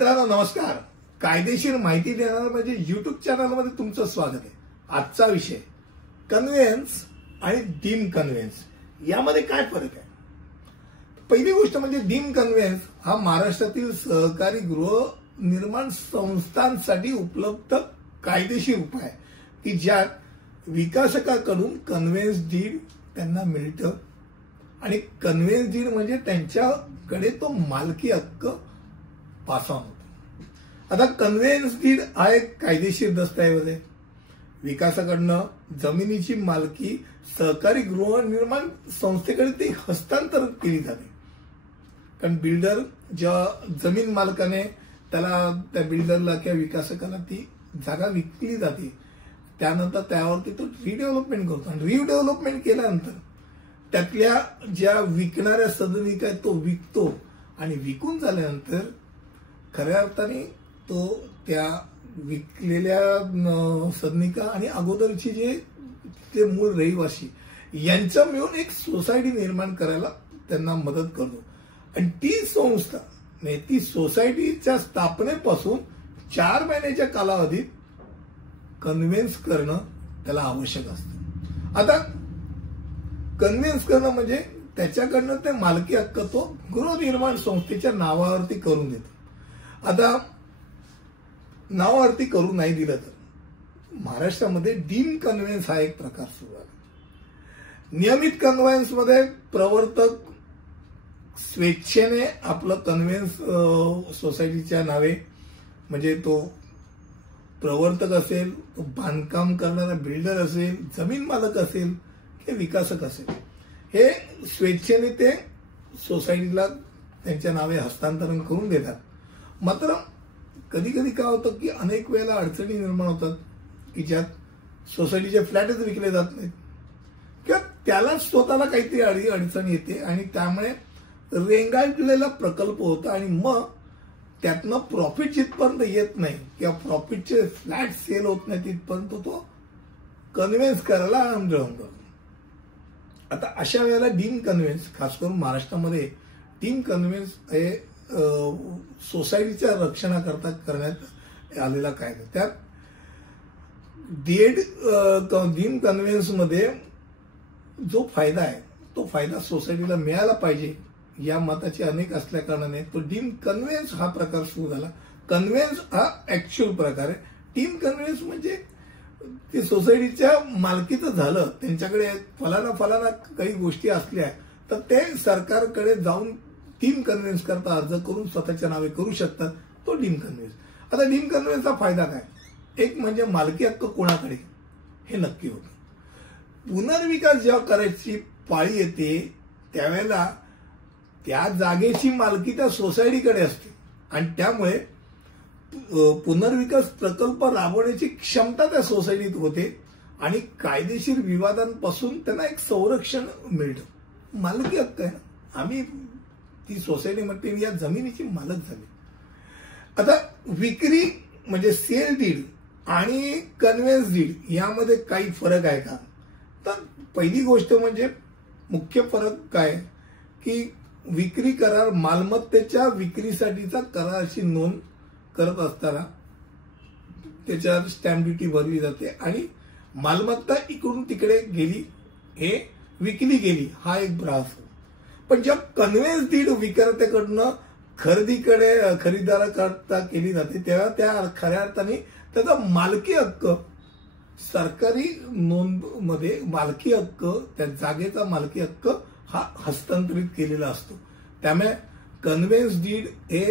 मित्रांनो नमस्कार. कायदेशीर माहिती देणारा म्हणजे युट्यूब चॅनलमध्ये तुमचं स्वागत आहे. आजचा विषय कन्व्हेन्स आणि डीम कन्व्हेन्स यामध्ये काय फरक आहे. पहिली गोष्ट म्हणजे डीम कन्व्हेन्स हा महाराष्ट्रातील सहकारी गृहनिर्माण संस्थांसाठी उपलब्ध कायदेशीर उपाय आहे की ज्यात विकासकाकडून कन्व्हेन्स डीड त्यांना मिळतं आणि कन्व्हेन्स डीड म्हणजे त्यांच्याकडे तो मालकी हक्क पास ऑन होतो. आता कन्व्हेन्स डीड हा एक कायदेशीर दस्तऐवज आहे. विकासाकडनं जमिनीची मालकी सहकारी गृहनिर्माण संस्थेकडे ती हस्तांतरित केली जाते. कारण बिल्डर जेव्हा जमीन मालकाने त्या बिल्डरला किंवा विकासकाला ती जागा विकली जाते त्यानंतर त्यावरती तो रिडेव्हलपमेंट करतो आणि रिडेव्हलपमेंट केल्यानंतर त्यातल्या ज्या विकणाऱ्या सदनिका आहेत तो विकतो आणि विकून झाल्यानंतर खऱ्या अर्थाने तो त्या विकलेल्या सदनिका आणि अगोदरची जे मूळ रहिवासी यांचं मिळून एक सोसायटी निर्माण करायला त्यांना मदत करतो. आणि ती संस्था ती सोसायटीच्या स्थापनेपासून 4 महिन्याच्या कालावधीत कन्व्हेन्स करणं त्याला आवश्यक असतं. आता कन्व्हेन्स करणं म्हणजे त्याच्याकडनं ते मालकी हक्क तो गृहनिर्माण संस्थेच्या नावावरती करून देतो. आता नावावरती करून नाही दिलं तर महाराष्ट्रामध्ये डीम कन्व्हेन्स हा एक प्रकार सुरू आहे. नियमित कन्व्हेन्स मध्ये प्रवर्तक स्वेच्छेने आपलं कन्व्हेन्स सोसायटीच्या नावे म्हणजे तो प्रवर्तक असेल, तो बांधकाम करणारा बिल्डर असेल, जमीन मालक असेल किंवा विकासक असेल, हे स्वेच्छेने ते सोसायटीला त्यांच्या नावे हस्तांतरण करून देतात. मात्र कधी कधी काय होतं की अनेक वेळेला अडचणी निर्माण होतात की ज्यात सोसायटीचे फ्लॅटच विकले जात नाहीत किंवा त्याला स्वतःला काहीतरी अडचण येते आणि त्यामुळे रेंगाळलेला प्रकल्प होता आणि मग त्यातनं प्रॉफिट जिथपर्यंत येत नाही किंवा प्रॉफिटचे फ्लॅट सेल होत नाही तिथपर्यंत तो कन्व्हेन्स करायला आरंभ करतो. आता अशा वेळेला डीम कन्व्हेन्स खास करून महाराष्ट्रामध्ये डीम कन्व्हेन्स हे सोसायटीच्या रक्षणाकरता करण्यात आलेला कायदा. त्यात डीम कन्व्हेन्स मध्ये जो फायदा आहे तो फायदा सोसायटीला मिळाला पाहिजे या मताचे अनेक असल्या कारणाने तो डीम कन्व्हेन्स हा प्रकार सुरू झाला. कन्व्हेन्स हा ऍक्च्युअल प्रकार आहे. डीम कन्व्हेन्स म्हणजे ते सोसायटीच्या मालकीचं झालं, त्यांच्याकडे फलाना काही गोष्टी असल्या तर ते सरकारकडे जाऊन डीम कन्व्हेन्स करता अर्ज करून स्वतःच्या नावे करू शकतात. तो डीम कन्व्हेन्स. आता डीम कन्व्हेन्सचा फायदा काय. एक म्हणजे मालकी हक्क कोणाकडे हे नक्की होतं. पुनर्विकास जेव्हा करायची पाळी येते त्यावेळेला त्या जागेची मालकी त्या सोसायटीकडे असते आणि त्यामुळे पुनर्विकास प्रकल्प राबवण्याची क्षमता त्या सोसायटीत होते आणि कायदेशीर विवादांपासून त्यांना एक संरक्षण मिळतं. मालकी हक्क आहे ना, आम्ही ती सोसायटीमध्ये या जमिनीची मालक झाली. आता विक्री म्हणजे सेल डीड आणि कन्व्हेन्स डीड यामध्ये काही फरक आहे का. तर पहिली गोष्ट म्हणजे मुख्य फरक काय की विक्री करार मालमत्तेच्या विक्रीसाठीचा कराराची नोंद करत असताना त्याच्यावर स्टॅम्प ड्युटी भरली जाते आणि मालमत्ता इकडून तिकडे गेली हे विकली गेली हा एक भ्रास. पण जेव्हा कन्व्हेन्स डीड विक्रेत्याकडनं खरेदीदाराकरता केली जाते तेव्हा त्या खऱ्या अर्थाने त्याचा मालकी हक्क सरकारी नोंद मध्ये मालकी हक्क त्या जागेचा मालकी हक्क हा हस्तांतरित केलेला असतो. त्यामुळे कन्व्हेन्स डीड हे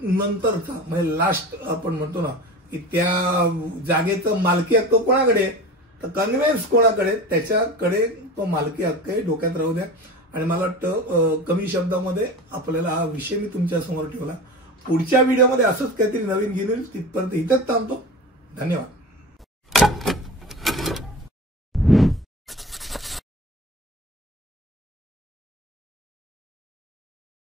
नंतरचा म्हणजे लास्ट आपण म्हणतो ना की त्या जागेचं मालकी हक्क कोणाकडे तर कन्व्हेन्स कोणाकडे त्याच्याकडे तो मालकी हक्क हे डोक्यात राहू द्या. आणि मला वाटतं कमी शब्दामध्ये आपल्याला हा विषय मी तुमच्या समोर ठेवला. पुढच्या व्हिडिओमध्ये असंच काहीतरी नवीन घेऊन येईल. तिथपर्यंत इथंच थांबतो. धन्यवाद.